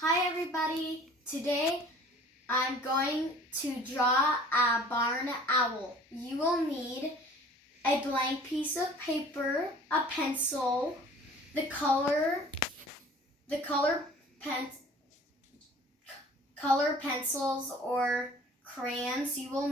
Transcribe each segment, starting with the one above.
Hi everybody, today I'm going to draw a barn owl. You will need a blank piece of paper, a pencil, the color pencils or crayons. You will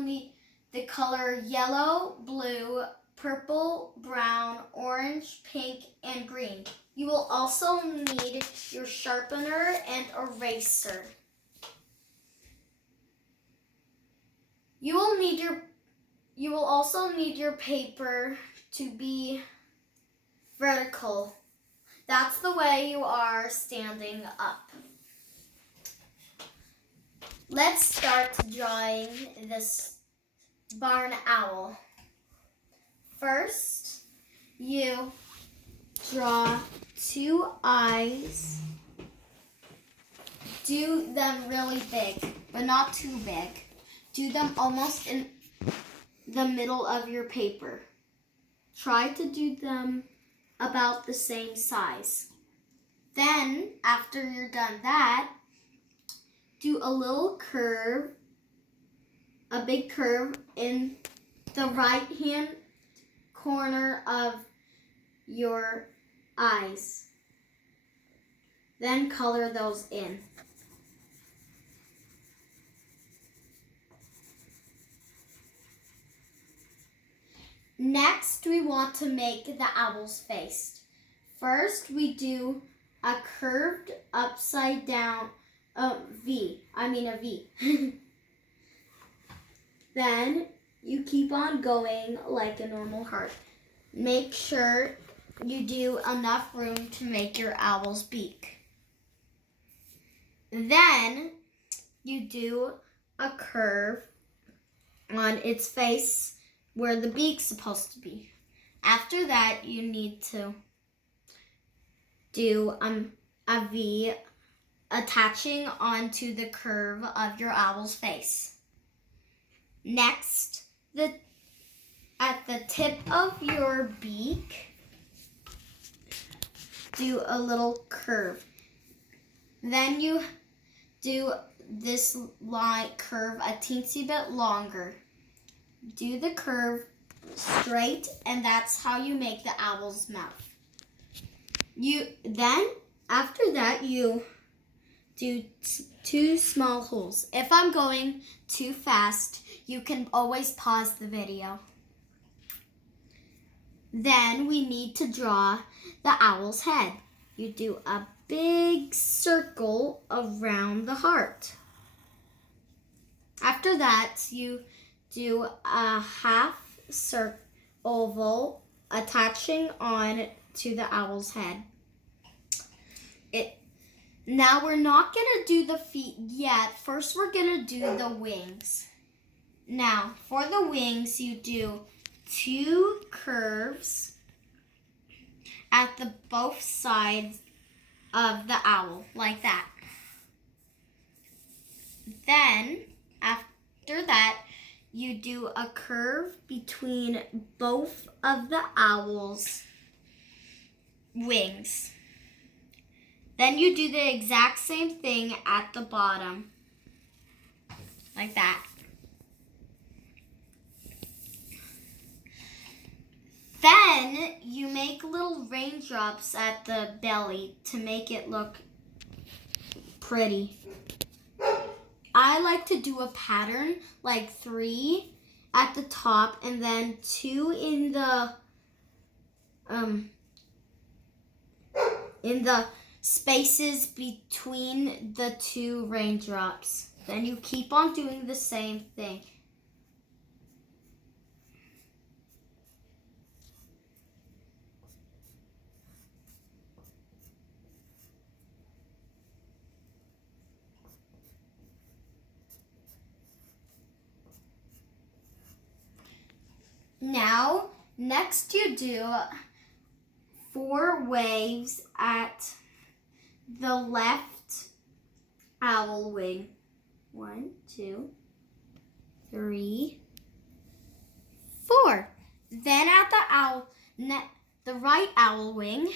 need the color yellow, blue, purple, brown, orange, pink, and green. You will also need your sharpener and eraser. You will also need your paper to be vertical. That's the way you are standing up. Let's start drawing this barn owl. First, you draw two eyes. Do them really big, but not too big. Do them almost in the middle of your paper. Try to do them about the same size. Then, after you're done that, do a little curve, a big curve in the right-hand corner of your eyes. Then color those in. Next, we want to make the owl's face. First, we do a curved upside down a V. Then you keep on going like a normal heart. Make sure you do enough room to make your owl's beak. Then you do a curve on its face where the beak's supposed to be. After that, you need to do a V attaching onto the curve of your owl's face. Next, at the tip of your beak, do a little curve. Then you do this line curve a teensy bit longer. Do the curve straight, and that's how you make the owl's mouth. After that, you do two small holes. If I'm going too fast, you can always pause the video. Then we need to draw the owl's head. You do a big circle around the heart. After that, you do a half circle oval attaching on to the owl's head. Now we're not going to do the feet yet. First, we're going to do the wings. Now, for the wings, you do two curves at both sides of the owl, like that. Then, after that, you do a curve between both of the owl's wings. Then you do the exact same thing at the bottom, like that. Then you make little raindrops at the belly to make it look pretty. I like to do a pattern, like 3 at the top and then 2 in the spaces between the 2 raindrops. Then you keep on doing the same thing. Now, next you do 4 waves at the left owl wing. 1, 2, 3, 4. Then at the right owl wing,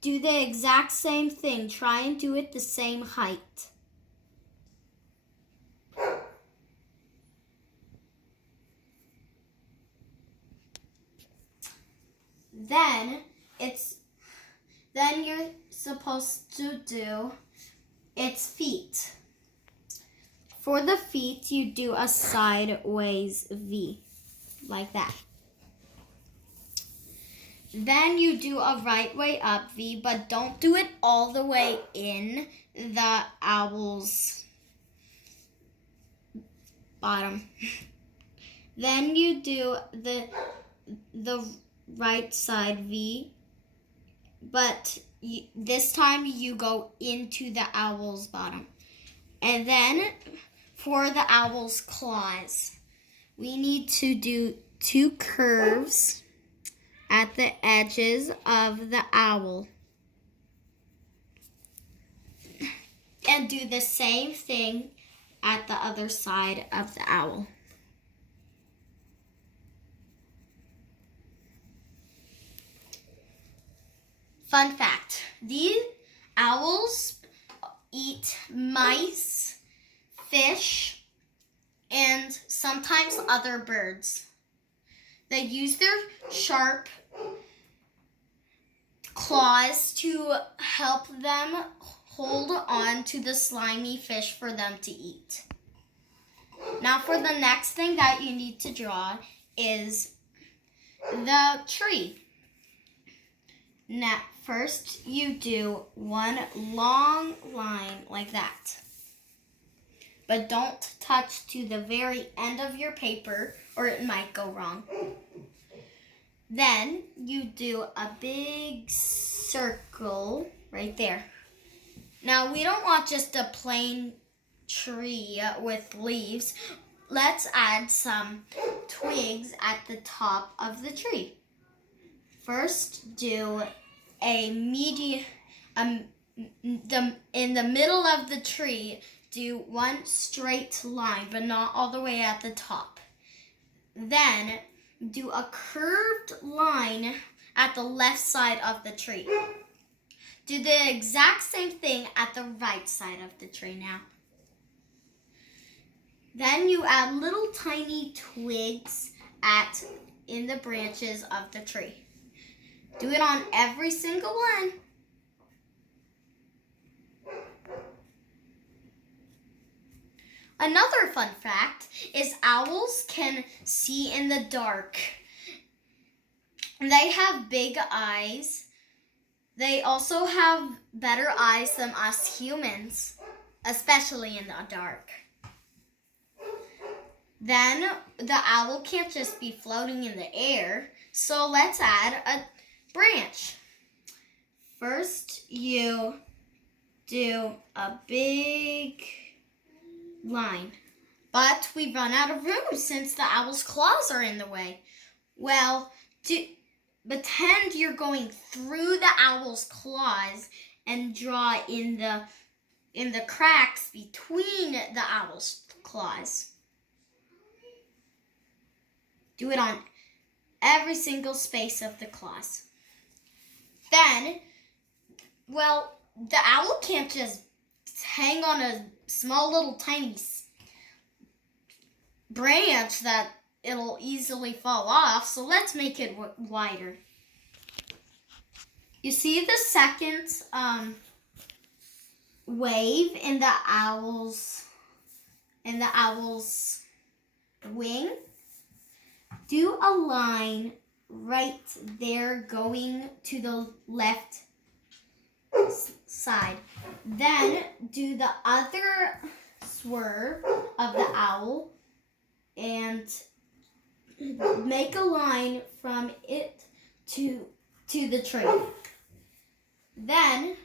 do the exact same thing. Try and do it the same height. Then you're supposed to do its feet. For the feet, you do a sideways V, like that. Then you do a right way up V, but don't do it all the way in the owl's bottom. Then you do the right side V, but this time you go into the owl's bottom. And then for the owl's claws, we need to do 2 curves at the edges of the owl. And do the same thing at the other side of the owl. Fun fact, these owls eat mice, fish, and sometimes other birds. They use their sharp claws to help them hold on to the slimy fish for them to eat. Now for the next thing that you need to draw is the tree. Now, first you do one long line like that. But don't touch to the very end of your paper or it might go wrong. Then you do a big circle right there. Now we don't want just a plain tree with leaves. Let's add some twigs at the top of the tree. First, do in the middle of the tree, do one straight line, but not all the way at the top. Then, do a curved line at the left side of the tree. Do the exact same thing at the right side of the tree now. Then you add little tiny twigs in the branches of the tree. Do it on every single one. Another fun fact is owls can see in the dark. They have big eyes. They also have better eyes than us humans, especially in the dark. Then the owl can't just be floating in the air, so let's add a branch. First, you do a big line, but we run out of room since the owl's claws are in the way. Well, pretend you're going through the owl's claws and draw in the cracks between the owl's claws. Do it on every single space of the claws. Then, the owl can't just hang on a small little tiny branch that it'll easily fall off, so let's make it wider. You see the second wave in the owl's wing? Do a line right there going to the left side. Then do the other swerve of the owl and make a line from it to the tree. Then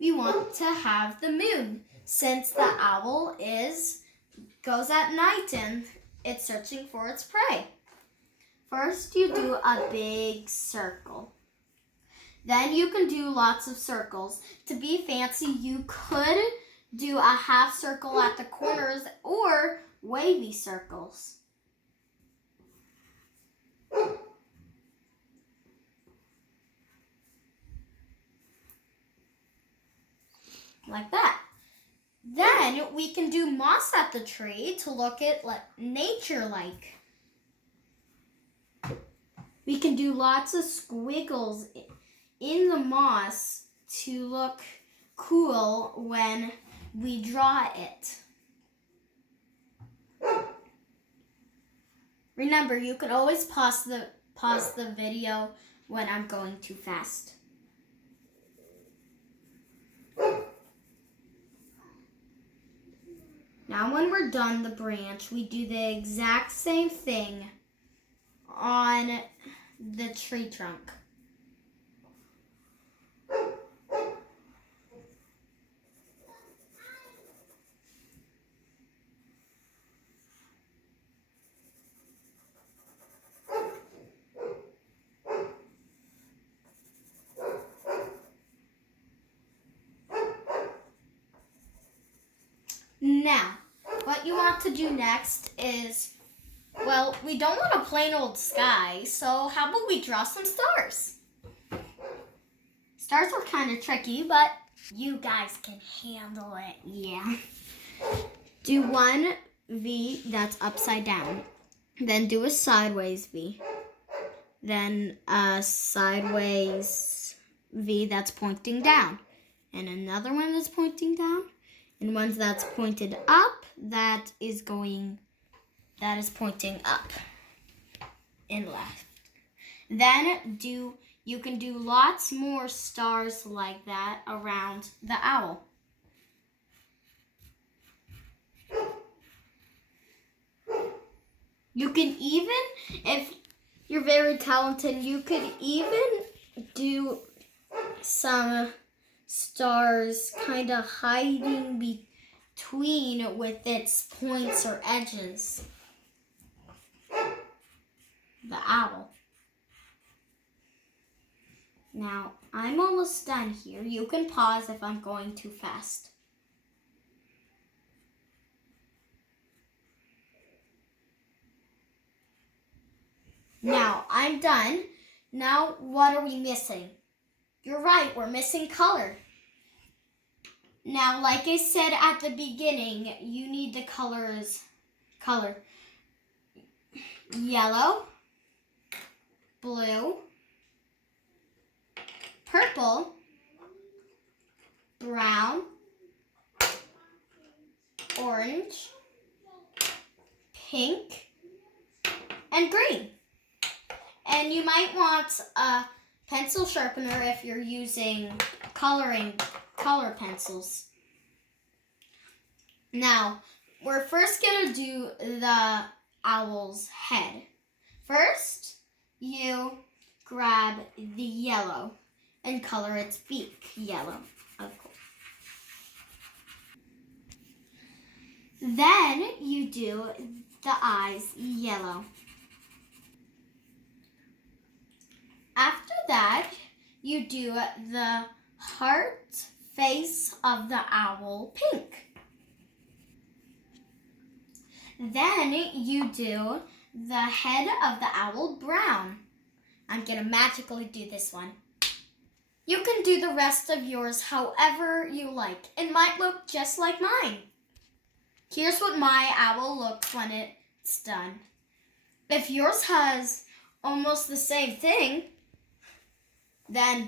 we want to have the moon, since the owl goes at night and it's searching for its prey. First, you do a big circle. Then you can do lots of circles. To be fancy, you could do a half circle at the corners or wavy circles. like that. Then we can do moss at the tree to look at nature like. We can do lots of squiggles in the moss to look cool when we draw it. Remember, you can always pause the video when I'm going too fast. Now when we're done the branch, we do the exact same thing on the tree trunk. Now, what you want to do next is, well, we don't want a plain old sky, so how about we draw some stars? Stars are kind of tricky, but you guys can handle it, yeah. Do one V that's upside down. Then do a sideways V. Then a sideways V that's pointing down. And another one that's pointing down. And one that's pointed up that is pointing up and left. Then you can do lots more stars like that around the owl. You can even, if you're very talented, you could even do some stars kind of hiding between with its points or edges. The owl. Now, I'm almost done here. You can pause if I'm going too fast. Now, I'm done. Now, what are we missing? You're right, we're missing color. Now, like I said at the beginning, you need the color. Yellow, blue, purple, brown, orange, pink, and green. And you might want a pencil sharpener if you're using color pencils. Now, we're first going to do the owl's head. First, you grab the yellow and color its beak yellow, of course. Then you do the eyes yellow. After that, you do the heart face of the owl pink. Then you do the head of the owl brown. I'm going to magically do this one. You can do the rest of yours however you like. It might look just like mine. Here's what my owl looks when it's done. If yours has almost the same thing, then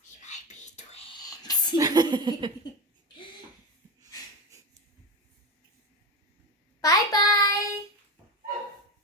we might be twins.